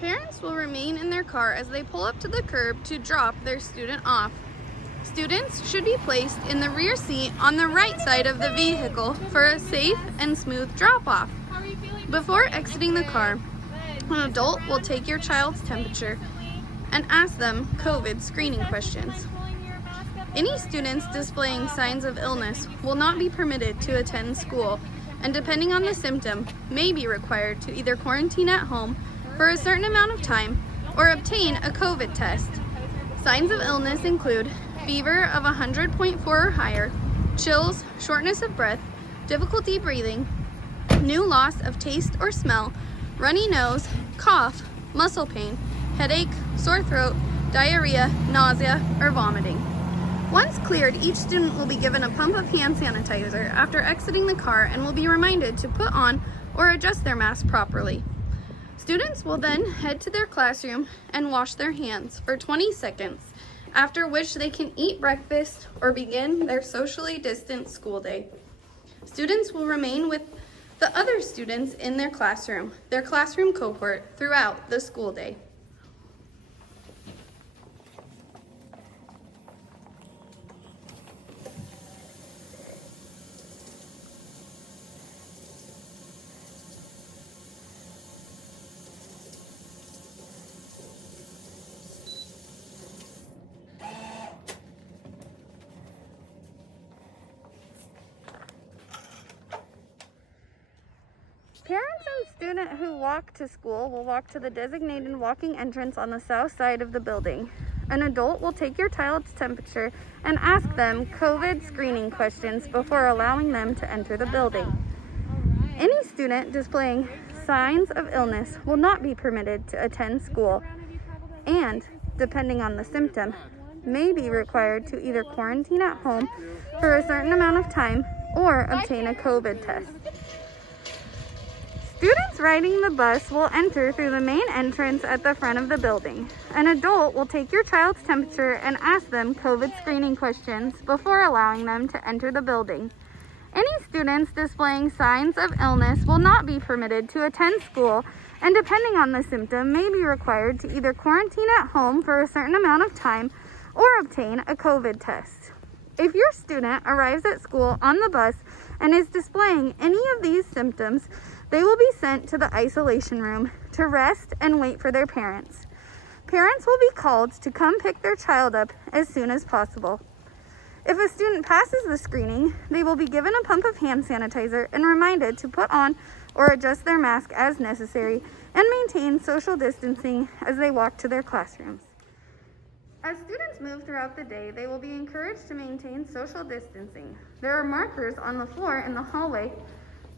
Parents will remain in their car as they pull up to the curb to drop their student off. Students should be placed in the rear seat on the right side of the vehicle for a safe and smooth drop-off. Before exiting the car, an adult will take your child's temperature and ask them COVID screening questions. Any students displaying signs of illness will not be permitted to attend school, and depending on the symptom, may be required to either quarantine at home for a certain amount of time or obtain a COVID test. Signs of illness include fever of 100.4 or higher, chills, shortness of breath, difficulty breathing, new loss of taste or smell, runny nose, cough, muscle pain, headache, sore throat, diarrhea, nausea, or vomiting. Once cleared, each student will be given a pump of hand sanitizer after exiting the car and will be reminded to put on or adjust their mask properly. Students will then head to their classroom and wash their hands for 20 seconds, after which they can eat breakfast or begin their socially distanced school day. Students will remain with the other students in their classroom cohort, throughout the school day. Parents and students who walk to school will walk to the designated walking entrance on the south side of the building. An adult will take your child's temperature and ask them COVID screening questions before allowing them to enter the building. Any student displaying signs of illness will not be permitted to attend school and, depending on the symptom, may be required to either quarantine at home for a certain amount of time or obtain a COVID test. Students riding the bus will enter through the main entrance at the front of the building. An adult will take your child's temperature and ask them COVID screening questions before allowing them to enter the building. Any students displaying signs of illness will not be permitted to attend school, and depending on the symptom, may be required to either quarantine at home for a certain amount of time or obtain a COVID test. If your student arrives at school on the bus and is displaying any of these symptoms, they will be sent to the isolation room to rest and wait for their parents. Parents will be called to come pick their child up as soon as possible. If a student passes the screening, they will be given a pump of hand sanitizer and reminded to put on or adjust their mask as necessary and maintain social distancing as they walk to their classrooms. As students move throughout the day, they will be encouraged to maintain social distancing. There are markers on the floor in the hallway.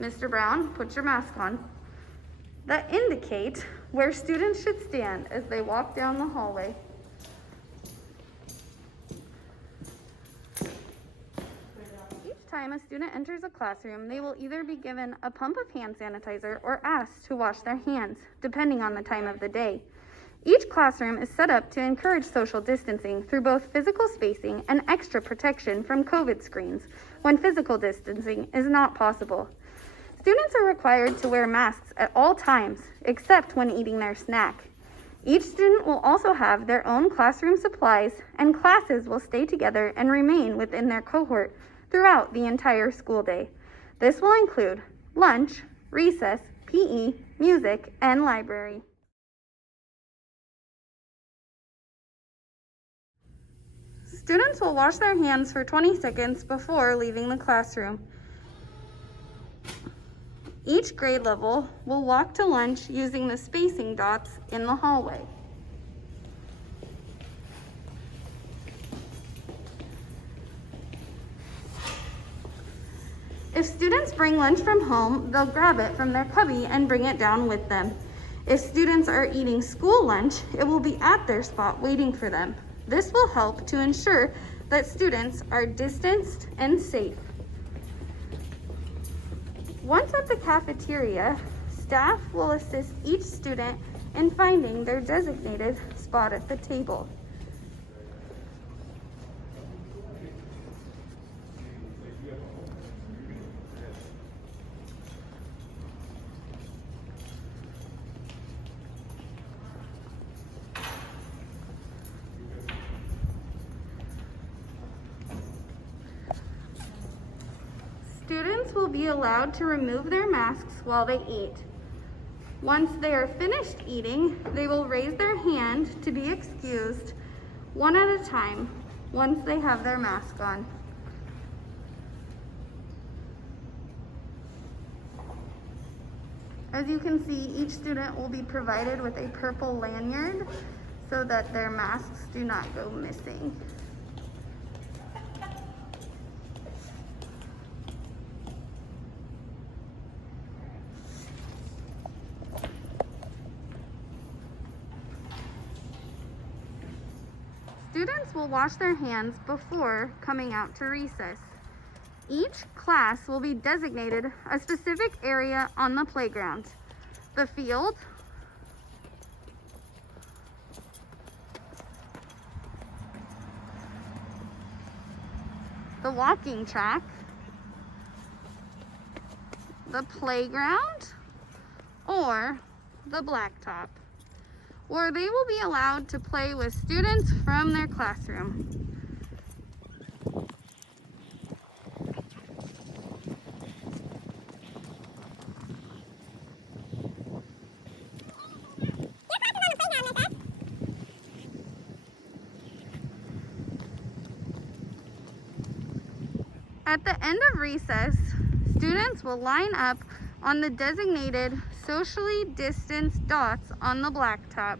Mr. Brown, put your mask on, that indicate where students should stand as they walk down the hallway. Each time a student enters a classroom, they will either be given a pump of hand sanitizer or asked to wash their hands, depending on the time of the day. Each classroom is set up to encourage social distancing through both physical spacing and extra protection from COVID screens when physical distancing is not possible. Students are required to wear masks at all times, except when eating their snack. Each student will also have their own classroom supplies, and classes will stay together and remain within their cohort throughout the entire school day. This will include lunch, recess, PE, music, and library. Students will wash their hands for 20 seconds before leaving the classroom. Each grade level will walk to lunch using the spacing dots in the hallway. If students bring lunch from home, they'll grab it from their cubby and bring it down with them. If students are eating school lunch, it will be at their spot waiting for them. This will help to ensure that students are distanced and safe. Once at the cafeteria, staff will assist each student in finding their designated spot at the table. Students will be allowed to remove their masks while they eat. Once they are finished eating, they will raise their hand to be excused one at a time once they have their mask on. As you can see, each student will be provided with a purple lanyard so that their masks do not go missing. Students will wash their hands before coming out to recess. Each class will be designated a specific area on the playground: the field, the walking track, the playground, or the blacktop, where they will be allowed to play with students from their classroom. At the end of recess, students will line up on the designated socially distanced dots on the blacktop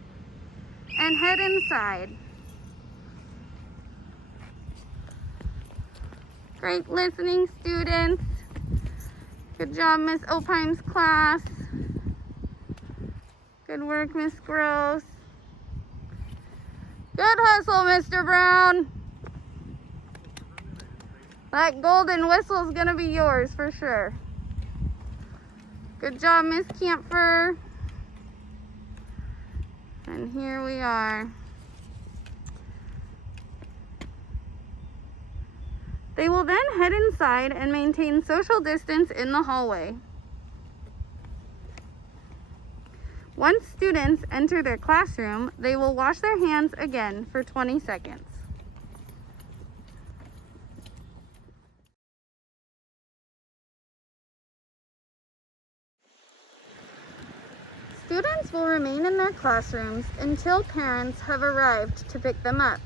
and head inside. Great listening, students. Good job, Miss Opheim's class. Good work, Miss Gross. Good hustle, Mr. Brown. That golden whistle is gonna be yours for sure. Good job, Miss Camphor. And here we are. They will then head inside and maintain social distance in the hallway. Once students enter their classroom, they will wash their hands again for 20 seconds. Students will remain in their classrooms until parents have arrived to pick them up.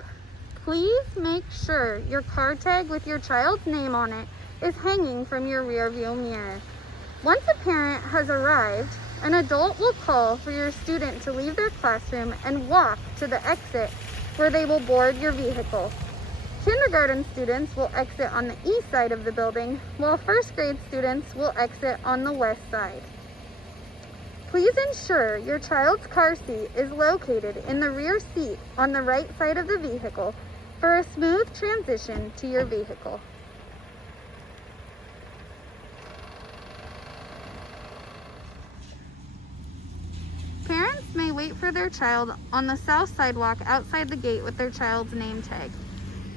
Please make sure your car tag with your child's name on it is hanging from your rearview mirror. Once a parent has arrived, an adult will call for your student to leave their classroom and walk to the exit where they will board your vehicle. Kindergarten students will exit on the east side of the building, while first grade students will exit on the west side. Please ensure your child's car seat is located in the rear seat on the right side of the vehicle for a smooth transition to your vehicle. Parents may wait for their child on the south sidewalk outside the gate with their child's name tag.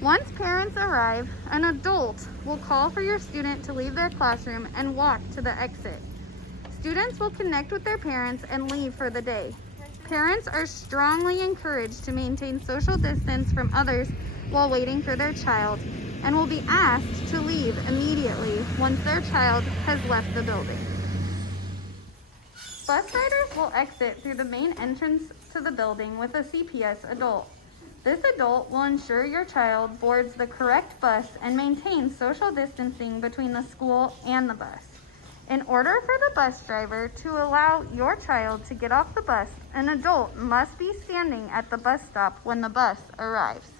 Once parents arrive, an adult will call for your student to leave their classroom and walk to the exit. Students will connect with their parents and leave for the day. Parents are strongly encouraged to maintain social distance from others while waiting for their child and will be asked to leave immediately once their child has left the building. Bus riders will exit through the main entrance to the building with a CPS adult. This adult will ensure your child boards the correct bus and maintains social distancing between the school and the bus. In order for the bus driver to allow your child to get off the bus, an adult must be standing at the bus stop when the bus arrives.